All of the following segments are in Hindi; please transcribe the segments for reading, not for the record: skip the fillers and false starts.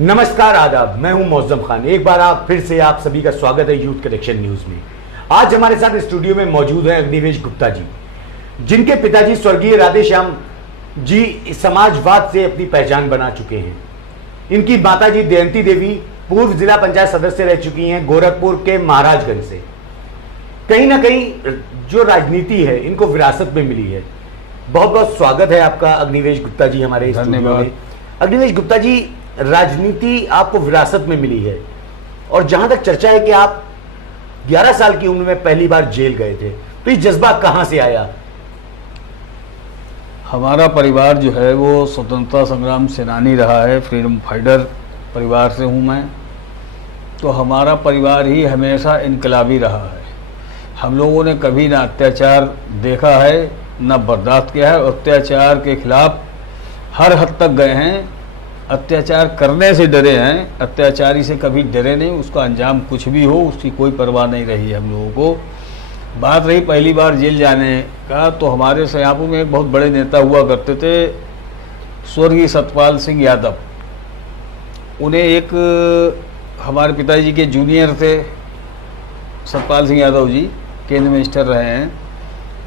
नमस्कार, आदाब। मैं हूं मौजम खान। एक बार फिर से आप सभी का स्वागत है यूथ कनेक्शन न्यूज में। आज हमारे साथ स्टूडियो में मौजूद है अग्निवेश गुप्ता जी, जिनके पिताजी स्वर्गीय राधेश्याम जी समाजवाद से अपनी पहचान बना चुके हैं। इनकी माताजी दयंती देवी पूर्व जिला पंचायत सदस्य रह चुकी हैं गोरखपुर के महाराजगंज से। कहीं ना कहीं जो राजनीति है इनको विरासत में मिली है। बहुत बहुत स्वागत है आपका अग्निवेश गुप्ता जी हमारे स्टूडियो में। अग्निवेश गुप्ता जी, राजनीति आपको विरासत में मिली है और जहां तक चर्चा है कि आप 11 साल की उम्र में पहली बार जेल गए थे, तो ये जज्बा कहां से आया? हमारा परिवार जो है वो स्वतंत्रता संग्राम सेनानी रहा है, फ्रीडम फाइटर परिवार से हूँ मैं। तो हमारा परिवार ही हमेशा इनकलाबी रहा है। हम लोगों ने कभी ना अत्याचार देखा है ना बर्दाश्त किया है। अत्याचार के खिलाफ हर हद तक गए हैं, अत्याचार करने से डरे हैं, अत्याचारी से कभी डरे नहीं। उसका अंजाम कुछ भी हो उसकी कोई परवाह नहीं रही है हम लोगों को। बात रही पहली बार जेल जाने का, तो हमारे सयापुर में एक बहुत बड़े नेता हुआ करते थे, स्वर्गीय सतपाल सिंह यादव। उन्हें एक हमारे पिताजी के जूनियर थे सतपाल सिंह यादव जी, केंद्र मिनिस्टर रहे हैं।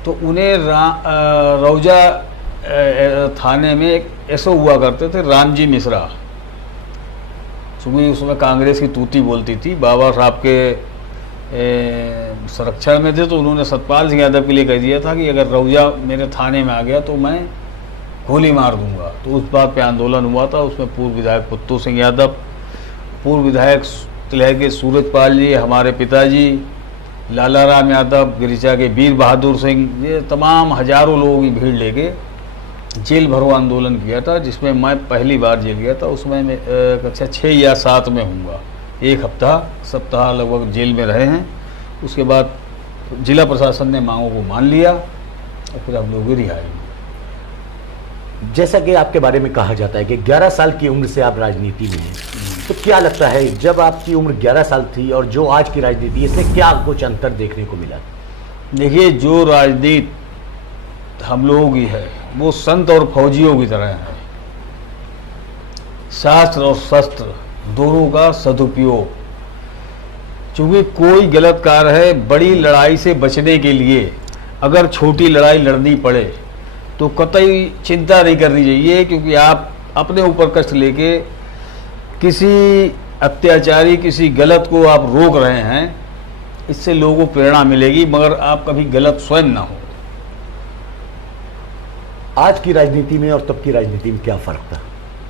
तो उन्हें रौजा थाने में एक ऐसा हुआ करते थे रामजी मिश्रा, चूँकि उसमें कांग्रेस की तूती बोलती थी, बाबा साहब के संरक्षण में थे। तो उन्होंने सतपाल सिंह यादव के लिए कह दिया था कि अगर रौजा मेरे थाने में आ गया तो मैं गोली मार दूंगा। तो उस बात पे आंदोलन हुआ था। उसमें पूर्व विधायक पुत्तू सिंह यादव, पूर्व विधायक तिलहर के सूरजपाल जी, हमारे पिताजी लाला राम यादव, गिरिजा के वीर बहादुर सिंह, ये तमाम हजारों लोगों की भीड़ लेके जेल भरो आंदोलन किया था, जिसमें मैं पहली बार जेल गया था। उसमें मैं कक्षा 6 या 7 में हूँगा। एक सप्ताह लगभग जेल में रहे हैं। उसके बाद जिला प्रशासन ने मांगों को मान लिया और फिर हम लोग रिहाई हुए। जैसा कि आपके बारे में कहा जाता है कि 11 साल की उम्र से आप राजनीति में हैं, तो क्या लगता है जब आपकी उम्र 11 साल थी और जो आज की राजनीति, इसमें क्या कुछ अंतर देखने को मिला? देखिए, जो राजनीति हम लोगों की है वो संत और फौजियों की तरह है। शास्त्र और शस्त्र दोनों का सदुपयोग। चूँकि कोई गलत कार्य है, बड़ी लड़ाई से बचने के लिए अगर छोटी लड़ाई लड़नी पड़े तो कतई चिंता नहीं करनी चाहिए, क्योंकि आप अपने ऊपर कष्ट लेके किसी अत्याचारी, किसी गलत को आप रोक रहे हैं, इससे लोगों को प्रेरणा मिलेगी, मगर आप कभी गलत स्वयं ना हो। आज की राजनीति में और तब की राजनीति में क्या फर्क था?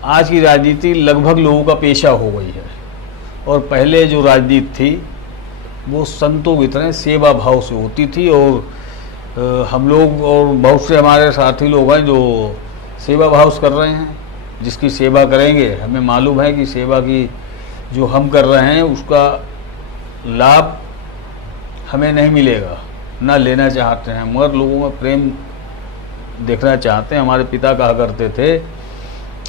आज की राजनीति लगभग लोगों का पेशा हो गई है, और पहले जो राजनीति थी वो संतों की तरह सेवा भाव से होती थी। और हम लोग और बहुत से हमारे साथी लोग हैं जो सेवा भाव से कर रहे हैं। जिसकी सेवा करेंगे, हमें मालूम है कि सेवा की जो हम कर रहे हैं उसका लाभ हमें नहीं मिलेगा, ना लेना चाहते हैं, मगर लोगों में प्रेम देखना चाहते हैं। हमारे पिता कहा करते थे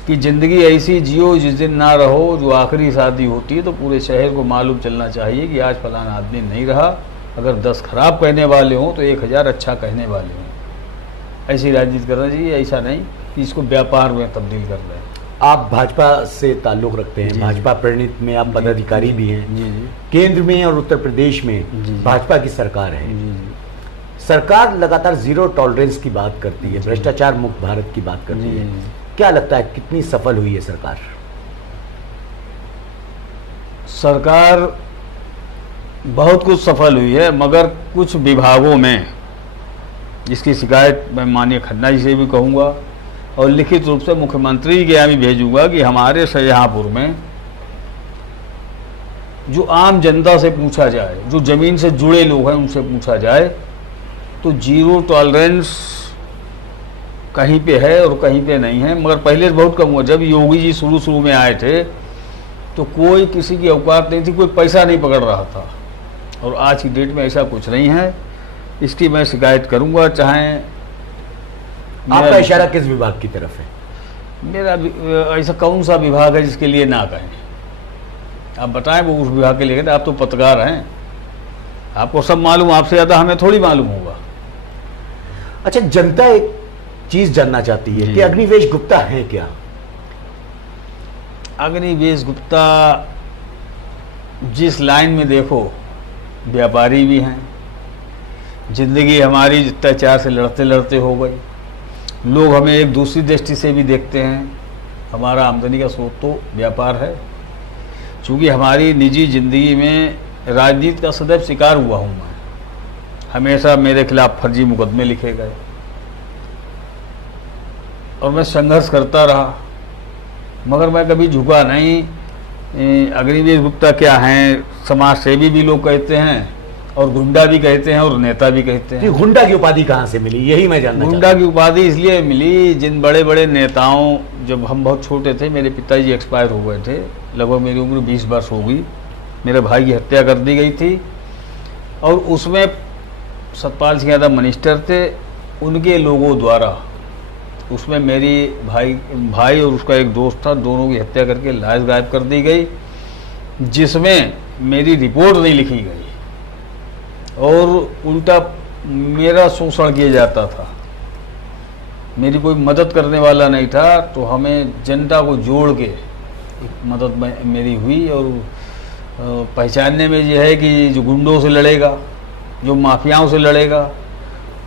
कि ज़िंदगी ऐसी जियो जिस दिन ना रहो। जो आखिरी शादी होती है तो पूरे शहर को मालूम चलना चाहिए कि आज फलाना आदमी नहीं रहा। अगर 10 खराब कहने वाले हों तो 1000 अच्छा कहने वाले हों। ऐसी राजनीति करना चाहिए, ऐसा नहीं कि इसको व्यापार में तब्दील कर रहे हैं। आप भाजपा से ताल्लुक़ रखते हैं, भाजपा प्रणीत में आप पदाधिकारी भी हैं। केंद्र में और उत्तर प्रदेश में भाजपा की सरकार है। सरकार लगातार जीरो टॉलरेंस की बात करती है, भ्रष्टाचार मुक्त भारत की बात करती है। क्या लगता है कितनी सफल हुई है सरकार? सरकार बहुत कुछ सफल हुई है, मगर कुछ विभागों में जिसकी शिकायत मैं माननीय खन्ना जी से भी कहूँगा और लिखित रूप से मुख्यमंत्री के यहाँ भी भेजूंगा कि हमारे शाहजहाँपुर में जो आम जनता से पूछा जाए, जो ज़मीन से जुड़े लोग हैं उनसे पूछा जाए, तो जीरो टॉलरेंस कहीं पे है और कहीं पे नहीं है। मगर पहले बहुत कम हुआ। जब योगी जी शुरू में आए थे तो कोई किसी की औकात नहीं थी, कोई पैसा नहीं पकड़ रहा था। और आज की डेट में ऐसा कुछ नहीं है। इसकी मैं शिकायत करूंगा। चाहे आपका इशारा किस विभाग की तरफ है? मेरा ऐसा कौन सा विभाग है जिसके लिए ना कहें? आप बताएं वो उस विभाग के लिए। आप तो पत्रकार हैं, आपको सब मालूम, आपसे ज़्यादा हमें थोड़ी मालूम होगा। अच्छा, जनता एक चीज जानना चाहती है कि अग्निवेश गुप्ता है क्या? अग्निवेश गुप्ता जिस लाइन में देखो व्यापारी भी हैं। जिंदगी हमारी अत्याचार से लड़ते लड़ते हो गई। लोग हमें एक दूसरी दृष्टि से भी देखते हैं। हमारा आमदनी का स्रोत तो व्यापार है। चूँकि हमारी निजी जिंदगी में राजनीति का सदैव शिकार हुआ हूँ मैं। हमेशा मेरे खिलाफ फर्जी मुकदमे लिखे गए और मैं संघर्ष करता रहा, मगर मैं कभी झुका नहीं। अग्निवेश गुप्ता क्या हैं, समाज सेवी भी लोग कहते हैं और गुंडा भी कहते हैं और नेता भी कहते हैं। गुंडा की उपाधि कहाँ से मिली, यही मैं जानना गुंडा की उपाधि इसलिए मिली, जिन बड़े बड़े नेताओं, जब हम बहुत छोटे थे, मेरे पिताजी एक्सपायर हो गए थे, लगभग मेरी उम्र 20 वर्ष हो गई, मेरे भाई की हत्या कर दी गई थी और उसमें सतपाल सिंह यादव मिनिस्टर थे, उनके लोगों द्वारा उसमें मेरी भाई और उसका एक दोस्त था, दोनों की हत्या करके लाश गायब कर दी गई, जिसमें मेरी रिपोर्ट नहीं लिखी गई और उल्टा मेरा शोषण किया जाता था। मेरी कोई मदद करने वाला नहीं था, तो हमें जनता को जोड़ के एक मदद मेरी हुई। और पहचानने में यह है कि जो गुंडों से लड़ेगा, जो माफियाओं से लड़ेगा,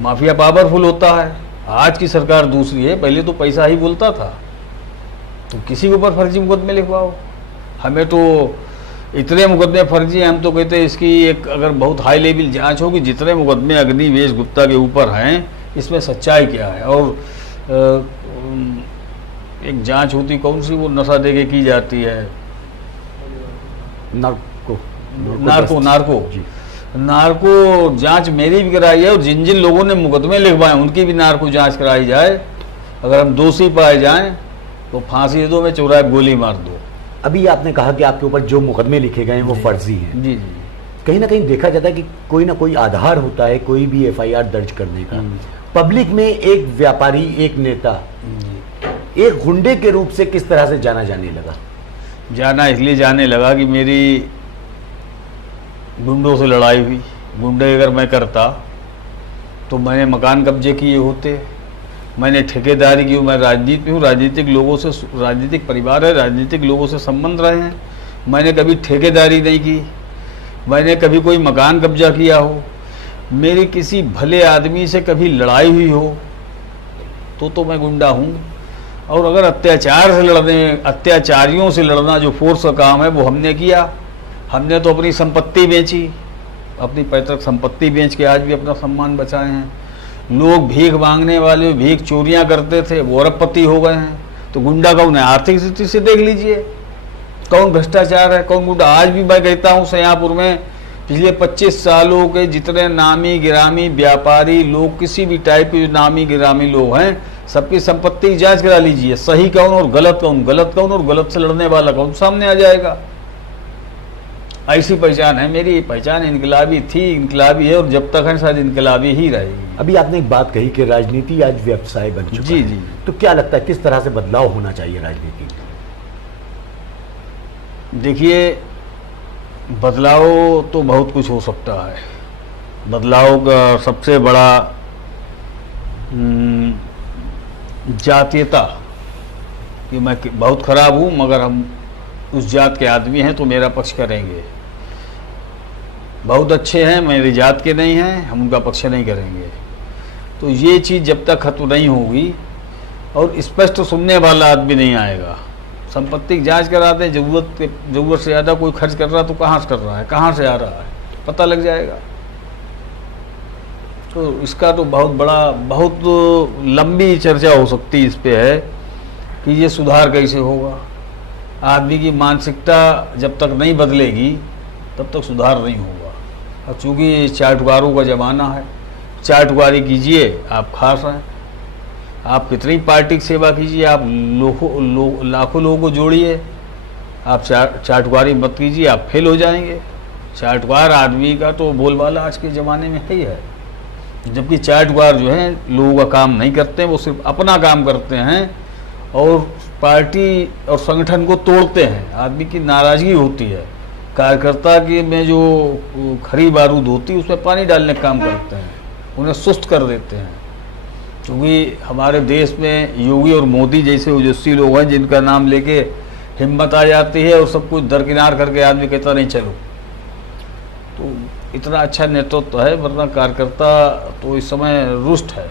माफिया पावरफुल होता है। आज की सरकार दूसरी है, पहले तो पैसा ही बोलता था, तो किसी के ऊपर फर्जी मुकदमे लिखवाओ। हमें तो इतने मुकदमे फर्जी हैं, हम तो कहते हैं इसकी एक अगर बहुत हाई लेवल जांच होगी, जितने मुकदमे अग्निवेश गुप्ता के ऊपर हैं, इसमें सच्चाई क्या है। और एक जांच होती कौन सी, वो नशा दे के की जाती है, नार्को जांच मेरी भी कराई है और जिन जिन लोगों ने मुकदमे लिखवाए उनकी भी नार्को जांच कराई जाए। अगर हम दोषी पाए जाएं तो फांसी दे दो, मैं चौराहे गोली मार दो। अभी आपने कहा कि आपके ऊपर जो मुकदमे लिखे गए हैं वो फर्जी हैं। जी जी। कहीं ना कहीं देखा जाता है कि कोई ना कोई आधार होता है कोई भी एफआईआर दर्ज करने का। पब्लिक में एक व्यापारी, एक नेता, एक गुंडे के रूप से किस तरह से जाना जाने लगा? जाना इसलिए जाने लगा कि मेरी गुंडों से लड़ाई हुई। गुंडे अगर मैं करता तो मैंने मकान कब्जे किए होते, मैंने ठेकेदारी की। मैं राजनीति में हूँ, राजनीतिक लोगों से, राजनीतिक परिवार है, राजनीतिक लोगों से संबंध रहे हैं। मैंने कभी ठेकेदारी नहीं की, मैंने कभी कोई मकान कब्जा किया हो, मेरी किसी भले आदमी से कभी लड़ाई हुई हो तो मैं गुंडा हूँ। और अगर अत्याचार से लड़ने, अत्याचारियों से लड़ना जो फोर्स का काम है वो हमने किया। हमने तो अपनी संपत्ति बेची, अपनी पैतृक संपत्ति बेच के आज भी अपना सम्मान बचाए हैं। लोग भीख मांगने वाले, भीख चोरियां करते थे, वो अरबपति हो गए हैं। तो गुंडा का उन्हें आर्थिक स्थिति से देख लीजिए, कौन भ्रष्टाचार है, कौन गुंडा। आज भी मैं कहता हूँ सयापुर में पिछले 25 सालों के जितने नामी गिरामी व्यापारी लोग, किसी भी टाइप के नामी गिरामी लोग हैं, सबकी संपत्ति की जांच करा लीजिए। सही कौन और गलत कौन, गलत कौन और गलत से लड़ने वाला कौन, सामने आ जाएगा। ऐसी पहचान है मेरी। पहचान इनकलाबी थी, इनकलाबी है और जब तक है शायद इनकलाबी ही रहेगी। अभी आपने एक बात कही कि राजनीति आज व्यवसाय बन चुका है। जी। तो क्या लगता है किस तरह से बदलाव होना चाहिए राजनीति में? देखिए, बदलाव तो बहुत कुछ हो सकता है। बदलाव का सबसे बड़ा जातीयता, कि मैं बहुत खराब हूँ मगर हम उस जात के आदमी हैं तो मेरा पक्ष करेंगे। बहुत अच्छे हैं, मेरी जात के नहीं हैं, हम उनका पक्ष नहीं करेंगे। तो ये चीज़ जब तक खत्म नहीं होगी और स्पष्ट सुनने वाला आदमी नहीं आएगा। संपत्ति की जांच करा दें, ज़रूरत से ज़्यादा कोई खर्च कर रहा है तो कहाँ से कर रहा है, कहाँ से आ रहा है, पता लग जाएगा। तो इसका तो बहुत लंबी चर्चा हो सकती है इस पे है कि ये सुधार कैसे होगा। आदमी की मानसिकता जब तक नहीं बदलेगी तब तक सुधार नहीं होगा। और चूँकि चाटुकारों का ज़माना है, चाटुकारी कीजिए, आप खास हैं। आप कितनी पार्टी की सेवा कीजिए, आप लाखों लोगों को जोड़िए, आप चाटुकारी मत कीजिए, आप फेल हो जाएंगे। चाटुकार आदमी का तो बोलबाला आज के ज़माने में ही है। जबकि चाटुकार जो है लोगों का काम नहीं करते, वो सिर्फ अपना काम करते हैं और पार्टी और संगठन को तोड़ते हैं। आदमी की नाराज़गी होती है, कार्यकर्ता की में जो खरी बारूद होती है उसमें पानी डालने का काम करते हैं, उन्हें सुस्त कर देते हैं। क्योंकि हमारे देश में योगी और मोदी जैसे ओजस्वी लोग हैं जिनका नाम लेके हिम्मत आ जाती है और सब कुछ दरकिनार करके आदमी कहता नहीं चलो। तो इतना अच्छा नेतृत्व है, वरना कार्यकर्ता तो इस समय रुष्ट है,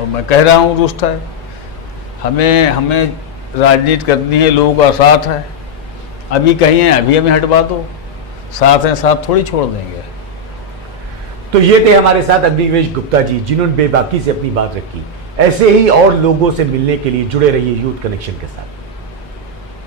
और मैं कह रहा हूँ रुष्ट है। हमें राजनीति करनी है, लोगों का साथ है। अभी कहीं है अभी हमें हटवा दो, साथ हैं साथ थोड़ी छोड़ देंगे। तो ये थे हमारे साथ अग्निवेश गुप्ता जी, जिन्होंने बेबाकी से अपनी बात रखी। ऐसे ही और लोगों से मिलने के लिए जुड़े रहिए यूथ कनेक्शन के साथ।